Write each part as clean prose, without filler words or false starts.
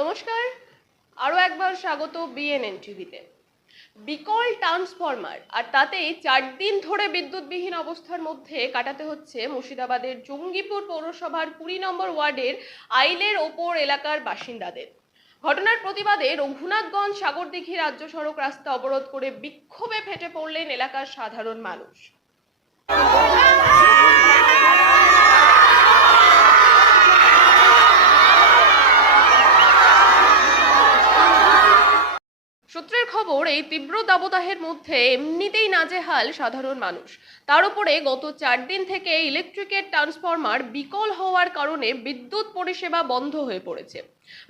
নমস্কার, আরও একবার স্বাগত বিএনএন টিভিতে। বিকল ট্রান্সফরমার আর তাতেই 4 দিন ধরে বিদ্যুৎবিহীন অবস্থার মধ্যে কাটাতে হচ্ছে মুর্শিদাবাদের জঙ্গিপুর পৌরসভার 20 নম্বর ওয়ার্ডের আইলের ওপর এলাকার বাসিন্দাদের। ঘটনার প্রতিবাদে রঘুনাথগঞ্জ সাগরদিঘি রাজ্য সড়ক রাস্তা অবরোধ করে বিক্ষোভে ফেটে পড়লেন এলাকার সাধারণ মানুষ। সূত্রের খবর, এই তীব্র দাবদাহের মধ্যে এমনিতেই নাজেহাল সাধারণ মানুষ। তার উপরে গত 4 দিন থেকে ইলেকট্রিকের ট্রান্সফরমার বিকল হওয়ার কারণে বিদ্যুৎ পরিষেবা বন্ধ হয়ে পড়েছে।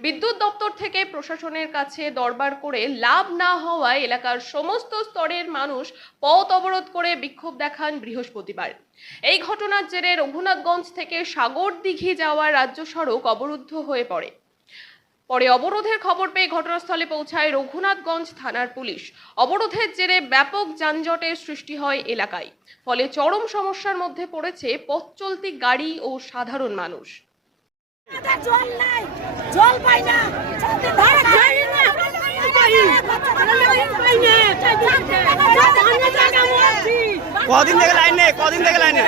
বিদ্যুৎ দপ্তর থেকে প্রশাসনের কাছে দরবার করে লাভ না হওয়ায় এলাকার সমস্ত স্তরের মানুষ পথ অবরোধ করে বিক্ষোভ দেখান বৃহস্পতিবার। এই ঘটনার জেরে রঘুনাথগঞ্জ থেকে সাগরদিঘি যাওয়ার রাজ্য সড়ক অবরুদ্ধ হয়ে পড়ে। পরে অবরোধের খবর পেয়ে ঘটনাস্থলে পৌঁছায় রঘুনাথগঞ্জ থানার পুলিশ। অবরোধের জেরে ব্যাপক যানজটের সৃষ্টি হয় এলাকায়, ফলে চরম সমস্যার মধ্যে পড়েছে পথ চলতি গাড়ি ও সাধারণ মানুষ। কদিন থেকে লাইনে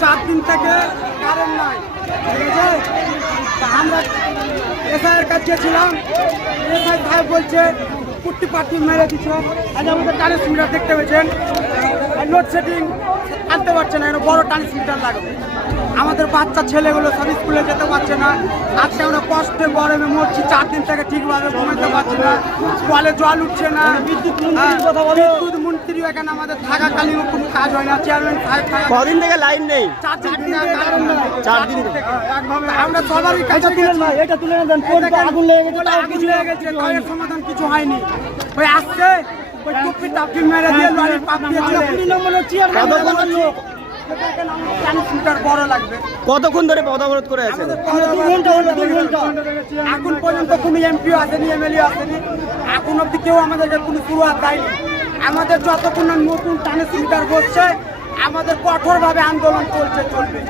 চার দিন থেকে কারেন্ট নাই। আমরা এসআইয়ের কাছে ছিলাম, এসআই সাহেব বলছে কুট্টি পাট্টি মেরে দিচ্ছ। আজ আমাদের ট্রান্সমিটার দেখতে পেয়েছেন, লোডশেডিং আনতে পারছে না, বড় ট্রান্সমিটার লাগবে। আমাদের বাচ্চা ছেলেগুলো সব স্কুলে যেতে পারছে না। আজকে আমরা কষ্টে গরমে মরছি, 4 দিন থেকে ঠিকভাবে ঘুমাতে পারছি না, কলে জল উঠছে না। বিদ্যুৎ মন্ত্রী এখানে আমাদের থাকাকালীন কোনো কাজ হয় না। চেয়ারম্যান সাহেব কদিন থেকে লাইন নেই, 4 দিন থেকে আমরা সবারই কাছে এটা তুলে নেন। আগুন লেগে গেছে, কাজের সমাধান কিছু হয়নি। ওই আসছে ওই টুপি টাপি মেরে দিয়ে লরি পাপ দিয়ে বড় লাগবে। কতক্ষণ ধরে পথ অবরোধ করে আছে? 2 ঘন্টা। এখন পর্যন্ত কোনো এমপিও আসেনি, এমএলএ আসেনি। এখন অব্দি কেউ আমাদেরকে কোনো শুরুয়াত দেয়নি। আমাদের যতক্ষণ নতুন ট্রান্সমিটার বসছে, আমাদের কঠোরভাবে আন্দোলন চলবে।